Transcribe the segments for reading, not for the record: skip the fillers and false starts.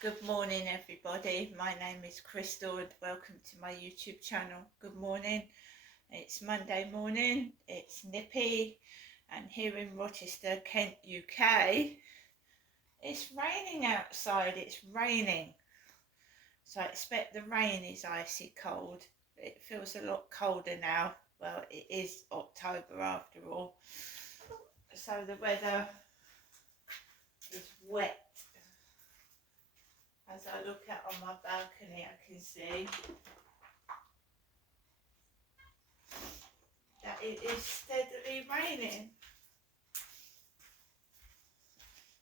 Good morning, everybody. My name is Crystal and welcome to my YouTube channel. Good morning. It's Monday morning. It's nippy, and here in Rochester, Kent, UK, it's raining outside. It's raining. So I expect the rain is icy cold. It feels a lot colder now. Well, it is October after all. So the weather is wet. As I look out on my balcony, I can see that it is steadily raining.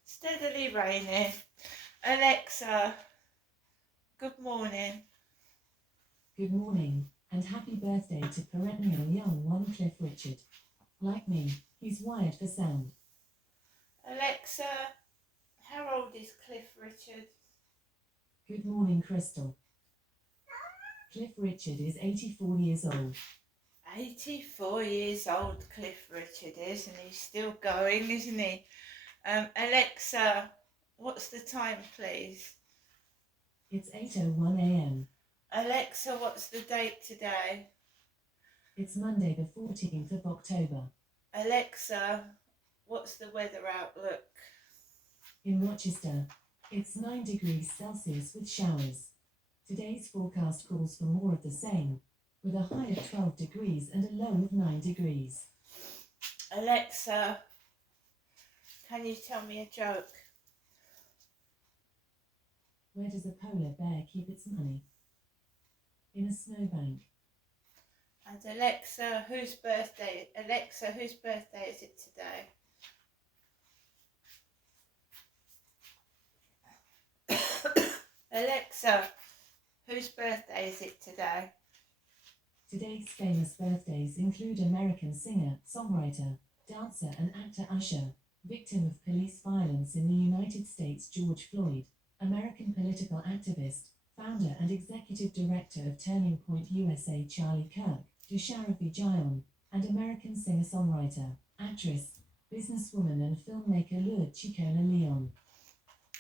Steadily raining. Alexa, good morning. Good morning, and happy birthday to perennial young one Cliff Richard. Like me, he's wired for sound. Alexa, how old is Cliff Richard? Good morning, Crystal. Cliff Richard is 84 years old. 84 years old Cliff Richard is, and he's still going, isn't he? Alexa, what's the time, please? It's 8:01 a.m. Alexa, what's the date today? It's Monday the 14th of October. Alexa, what's the weather outlook? In Rochester, it's 9 degrees Celsius with showers. Today's forecast calls for more of the same, with a high of 12 degrees and a low of 9 degrees. Alexa, can you tell me a joke? Where does a polar bear keep its money? In a snowbank. And Alexa, whose birthday is it today? Alexa, whose birthday is it today? Today's famous birthdays include American singer, songwriter, dancer and actor Usher, victim of police violence in the United States George Floyd, American political activist, founder and executive director of Turning Point USA Charlie Kirk, Dushara Vijayan, and American singer-songwriter, actress, businesswoman and filmmaker Lourdes Chicona Leon.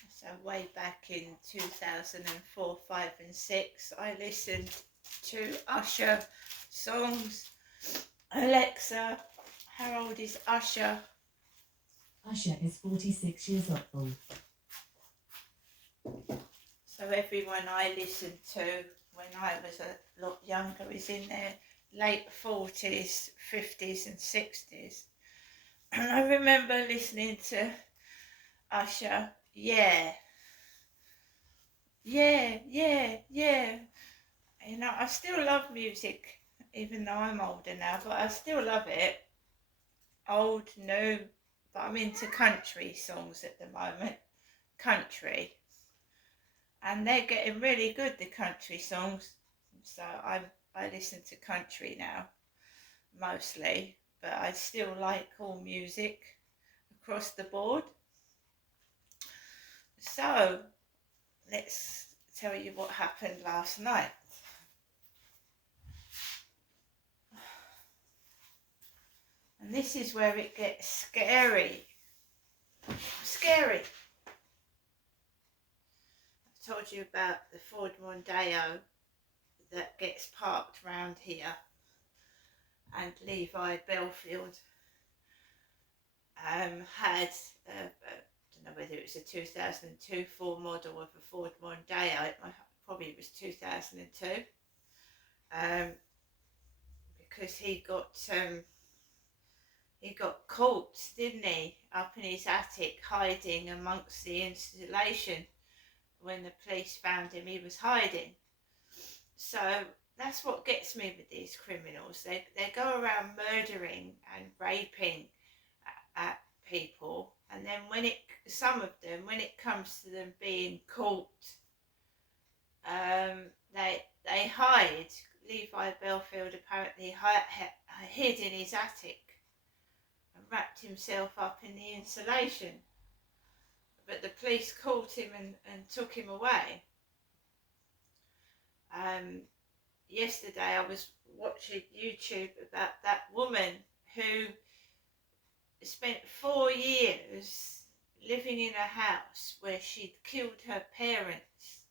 So way back in 2004, 5 and 6, I listened to Usher songs. Alexa, how old is Usher? Usher is 46 years old. So everyone I listened to when I was a lot younger is in their late 40s, 50s and 60s. And I remember listening to Usher, yeah. You know, I still love music, even though I'm older now, but I still love it. Old, new, but I'm into country songs at the moment. Country. And they're getting really good, the country songs. So I listen to country now, mostly. But I still like all music across the board. So, let's tell you what happened last night. And this is where it gets scary. Scary. I told you about the Ford Mondeo that gets parked round here. And Levi Belfield had, I don't know whether it was a 2002 Ford model of a Ford Mondeo. It probably was 2002. Because he got caught, didn't he, up in his attic hiding amongst the insulation. When the police found him, he was hiding. So that's what gets me with these criminals. They go around murdering and raping at people, and then some of them, when it comes to them being caught, they hide. Levi Belfield apparently hid in his attic and wrapped himself up in the insulation. But the police caught him and took him away. Yesterday I was watching YouTube about that woman who spent 4 years living in a house where she'd killed her parents,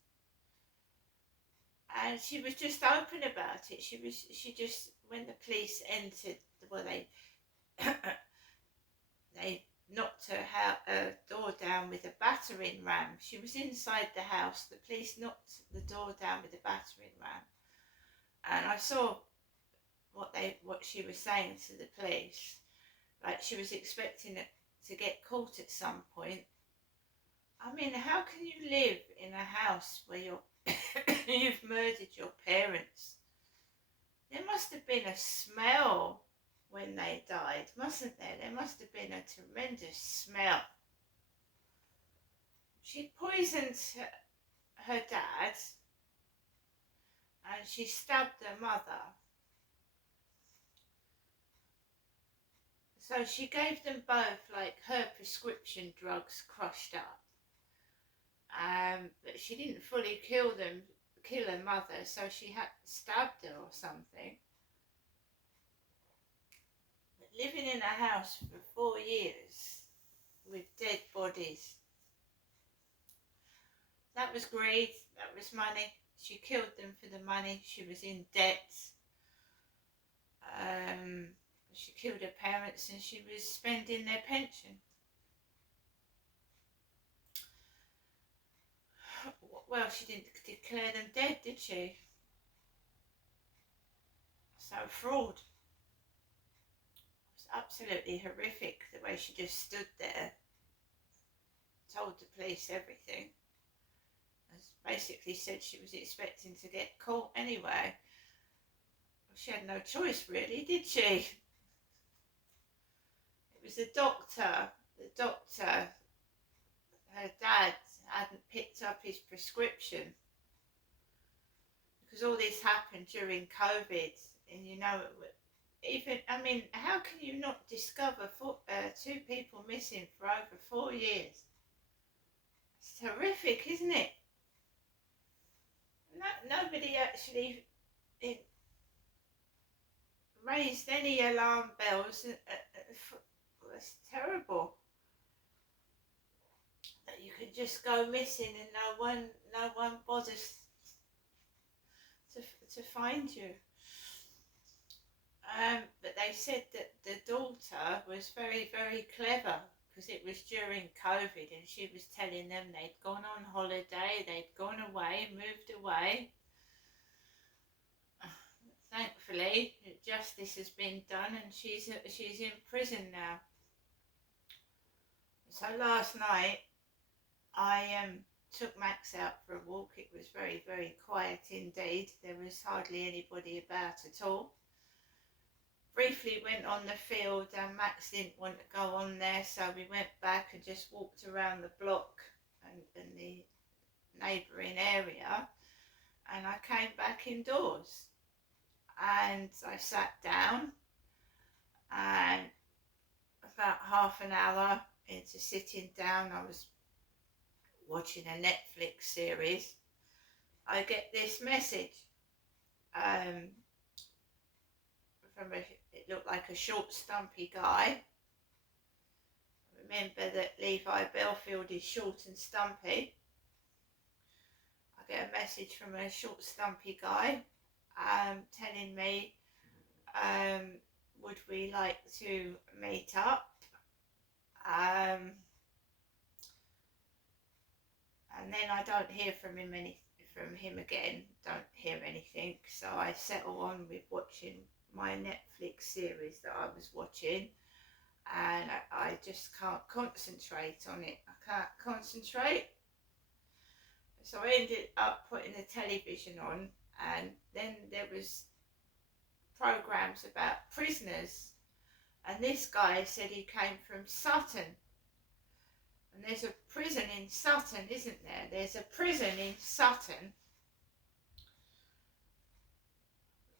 and she was just open about it. She just, when the police entered, well, they knocked her door down with a battering ram. She was inside the house. The police knocked the door down with a battering ram, and I saw what she was saying to the police. Like, she was expecting it to get caught at some point. I mean, how can you live in a house where you've murdered your parents? There must have been a smell when they died, mustn't there? There must have been a tremendous smell. She poisoned her dad, and she stabbed her mother. So she gave them both, like, her prescription drugs crushed up. But she didn't fully kill her mother, so she had stabbed her or something. But living in a house for 4 years with dead bodies, that was greed, that was money. She killed them for the money. She was in debt. She killed her parents, and she was spending their pension. Well, she didn't declare them dead, did she? So fraud. It was absolutely horrific, the way she just stood there, told the police everything, and basically said she was expecting to get caught anyway. Well, she had no choice, really, did she? It was the doctor, her dad hadn't picked up his prescription, because all this happened during COVID, and even, I mean, how can you not discover 2 people missing for over 4 years? It's horrific, isn't it? Nobody actually raised any alarm bells. It's terrible that you could just go missing and no one bothers to find you. But they said that the daughter was very, very clever, because it was during COVID, and she was telling them they'd gone on holiday, they'd gone away, moved away. Thankfully, justice has been done, and she's in prison now. So last night, I took Max out for a walk. It was very, very quiet indeed. There was hardly anybody about at all. Briefly went on the field, and Max didn't want to go on there, so we went back and just walked around the block and the neighbouring area, and I came back indoors, and I sat down, and about half an hour into sitting down, I was watching a Netflix series. I get this message from it looked like a short, stumpy guy. Remember that Levi Belfield is short and stumpy. I get a message from a short, stumpy guy telling me, would we like to meet up? And then I don't hear from him again. Don't hear anything. So I settle on with watching my Netflix series that I was watching, and I just can't concentrate on it. I can't concentrate. So I ended up putting the television on, and then there was programs about prisoners, and this guy said he came from Sutton, and there's a prison in Sutton, isn't there? There's a prison in Sutton.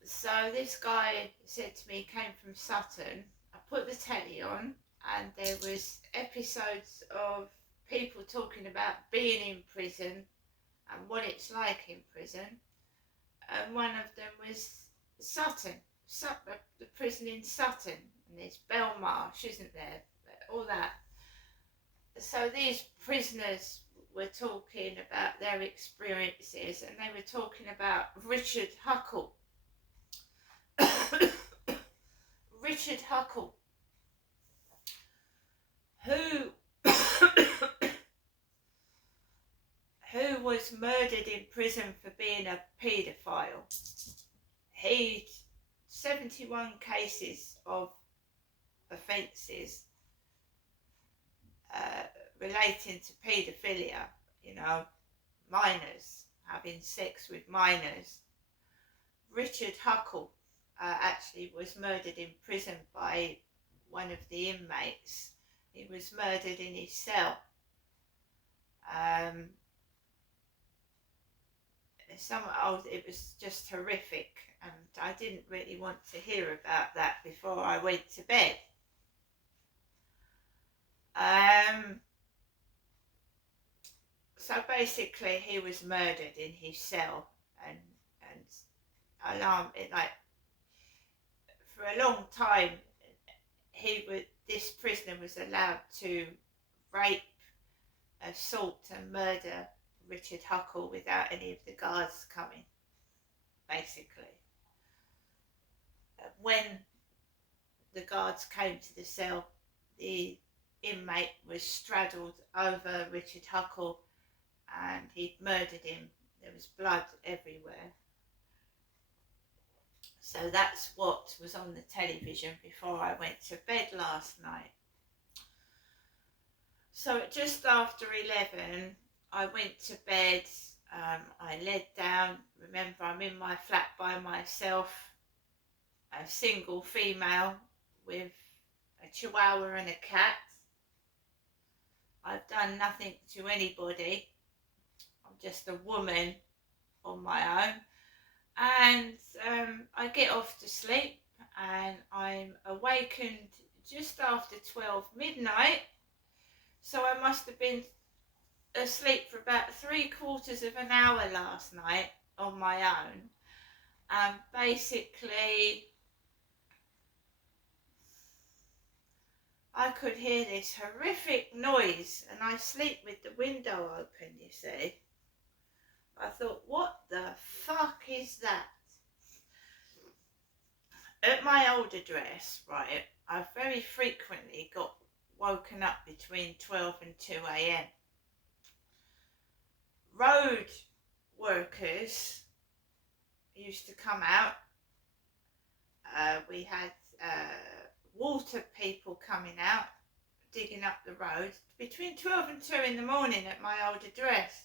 So this guy said to me he came from Sutton. I put the telly on, and there was episodes of people talking about being in prison and what it's like in prison, and one of them was Sutton, the prison in Sutton, and there's Belmarsh, isn't there? All that. so these prisoners were talking about their experiences, and they were talking about Richard Huckle. Richard Huckle, who who was murdered in prison for being a paedophile. He'd 71 cases of offences relating to paedophilia, you know, minors, having sex with minors. Richard Huckle actually was murdered in prison by one of the inmates. He was murdered in his cell. It was just horrific, and I didn't really want to hear about that before I went to bed. So basically, he was murdered in his cell, and like for a long time, this prisoner was allowed to rape, assault, and murder Richard Huckle without any of the guards coming, basically. When the guards came to the cell, the inmate was straddled over Richard Huckle and he'd murdered him. There was blood everywhere. So that's what was on the television before I went to bed last night. So just after 11, I went to bed. I laid down. Remember, I'm in my flat by myself, a single female with a chihuahua and a cat. I've done nothing to anybody. I'm just a woman on my own. And I get off to sleep, and I'm awakened just after 12 midnight. So I must have been asleep for about 3/4 of an hour last night on my own. And basically, I could hear this horrific noise, and I sleep with the window open, you see. I thought, what the fuck is that? At my old address, right, I very frequently got woken up between 12 and 2 a.m. Road workers used to come out. We had water people coming out, digging up the road between 12 and 2 in the morning at my old address.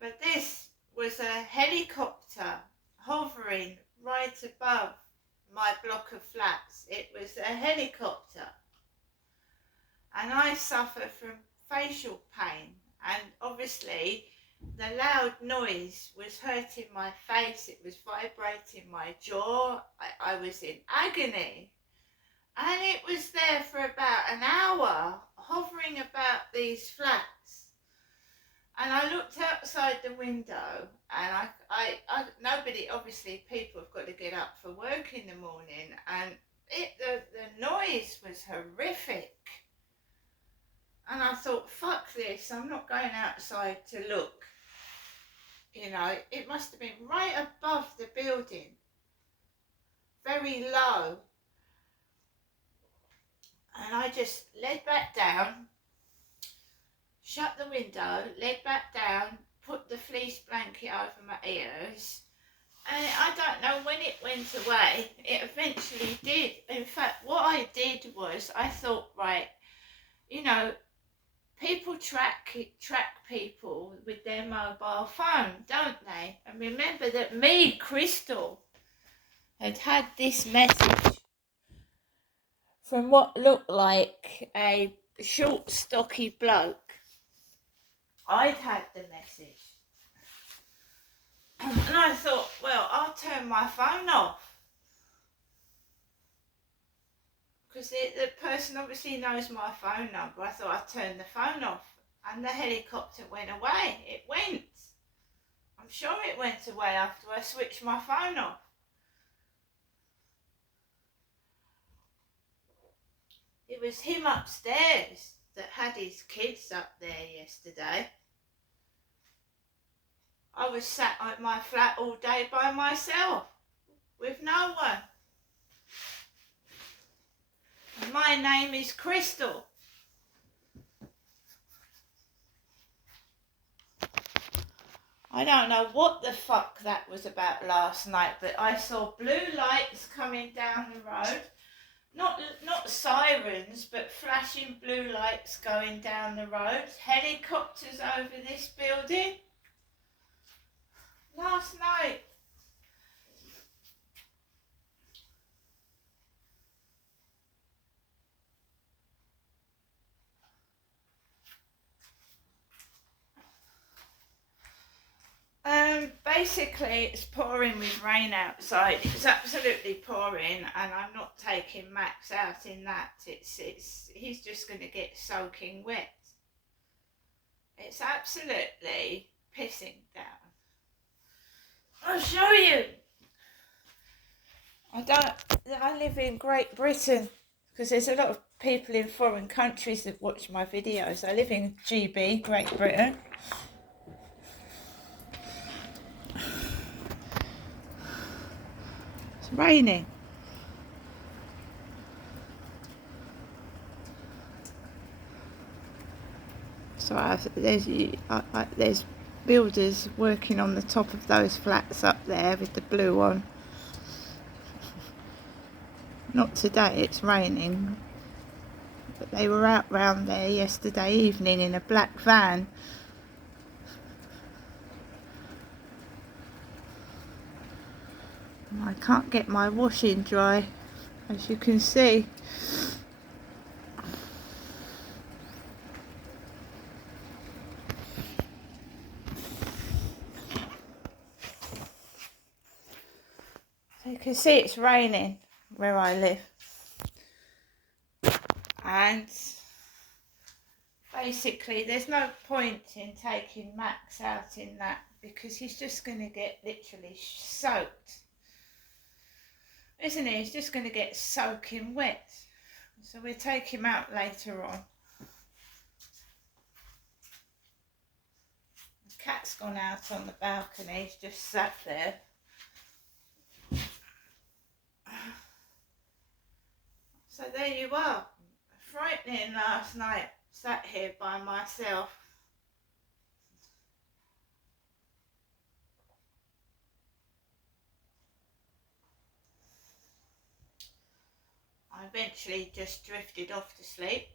But this was a helicopter hovering right above my block of flats. It was a helicopter. And I suffer from facial pain. And obviously, the loud noise was hurting my face. It was vibrating my jaw. I was in agony. And it was there for about an hour, hovering about these flats. And I looked outside the window, and nobody, obviously people have got to get up for work in the morning, and the noise was horrific. And I thought, fuck this, I'm not going outside to look. You know, it must have been right above the building, very low. And I just laid back down, shut the window, laid back down, put the fleece blanket over my ears, and I don't know when it went away. It eventually did. In fact, what I did was I thought, right, you know, people track people with their mobile phone, don't they? And remember that me, Crystal, had this message from what looked like a short, stocky bloke. I'd had the message. And I thought, well, I'll turn my phone off. Because the person obviously knows my phone number. I thought I'd turn the phone off. And the helicopter went away. It went. I'm sure it went away after I switched my phone off. It was him upstairs. that had his kids up there yesterday. I was sat at my flat all day by myself, with no one. And my name is Crystal. I don't know what the fuck that was about last night, but I saw blue lights coming down the road. Not sirens, but flashing blue lights going down the road. Helicopters over this building. Last night. Basically it's pouring with rain outside. It's absolutely pouring, and I'm not taking Max out in that. He's just going to get soaking wet. It's absolutely pissing down. I'll show you. I live in Great Britain, because there's a lot of people in foreign countries that watch my videos. I live in GB, Great Britain. It's raining. So there's builders working on the top of those flats up there with the blue on. Not today, it's raining. But they were out round there yesterday evening in a black van. I can't get my washing dry, as you can see. So you can see it's raining where I live. And basically there's no point in taking Max out in that, because he's just going to get literally soaked. Isn't he? He's just going to get soaking wet. So we'll take him out later on. The cat's gone out on the balcony. He's just sat there. So there you are. Frightening last night. Sat here by myself. I eventually just drifted off to sleep.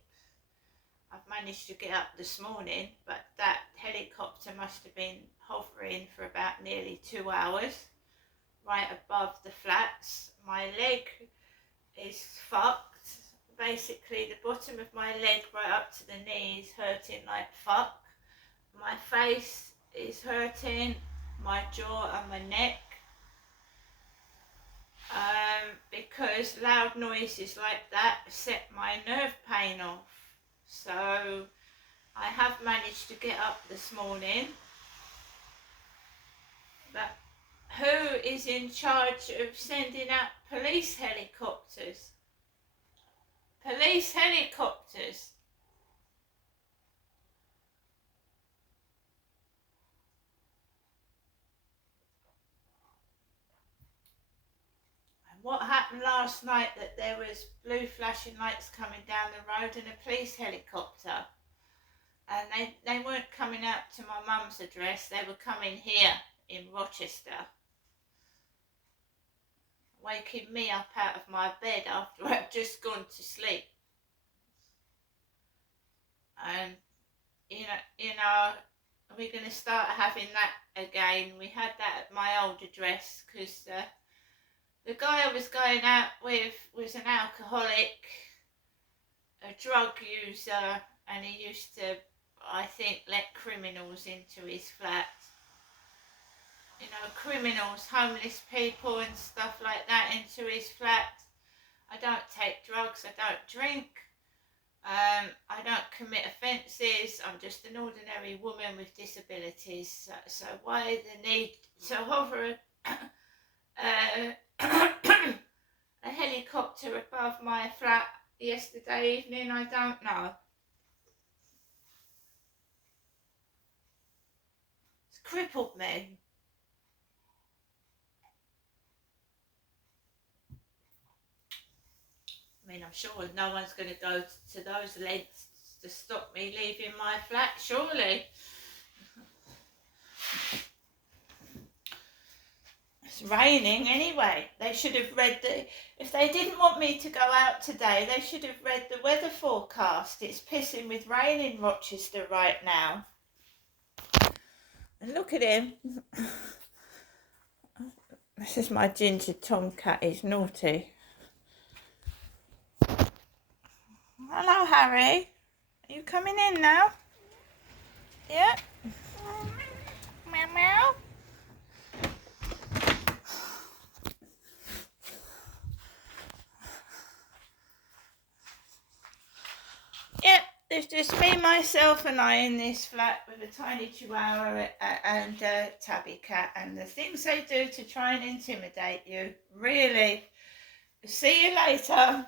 I've managed to get up this morning, but that helicopter must have been hovering for about nearly 2 hours, right above the flats. My leg is fucked. Basically, the bottom of my leg right up to the knee is hurting like fuck. My face is hurting, my jaw and my neck. Because loud noises like that set my nerve pain off. So I have managed to get up this morning. But who is in charge of sending out police helicopters? Police helicopters. What happened last night, that there was blue flashing lights coming down the road and a police helicopter, and they weren't coming out to my mum's address, they were coming here in Rochester, waking me up out of my bed after I've just gone to sleep. And you know we're going to start having that again. We had that at my old address, because the guy I was going out with was an alcoholic, a drug user, and he used to, I think, let criminals into his flat. You know, criminals, homeless people and stuff like that into his flat. I don't take drugs, I don't drink, I don't commit offences, I'm just an ordinary woman with disabilities. So why the need to hover a helicopter above my flat yesterday evening, I don't know. crippled me. I mean, I'm sure no one's going to go to those lengths to stop me leaving my flat, surely. It's raining anyway. They should have read if they didn't want me to go out today, they should have read the weather forecast. It's pissing with rain in Rochester right now. And look at him. This is my ginger tomcat. He's naughty. Hello, Harry. Are you coming in now? Yeah? Meow meow. Yep, there's just me, myself and I in this flat with a tiny chihuahua and a tabby cat, and the things they do to try and intimidate you, really. See you later.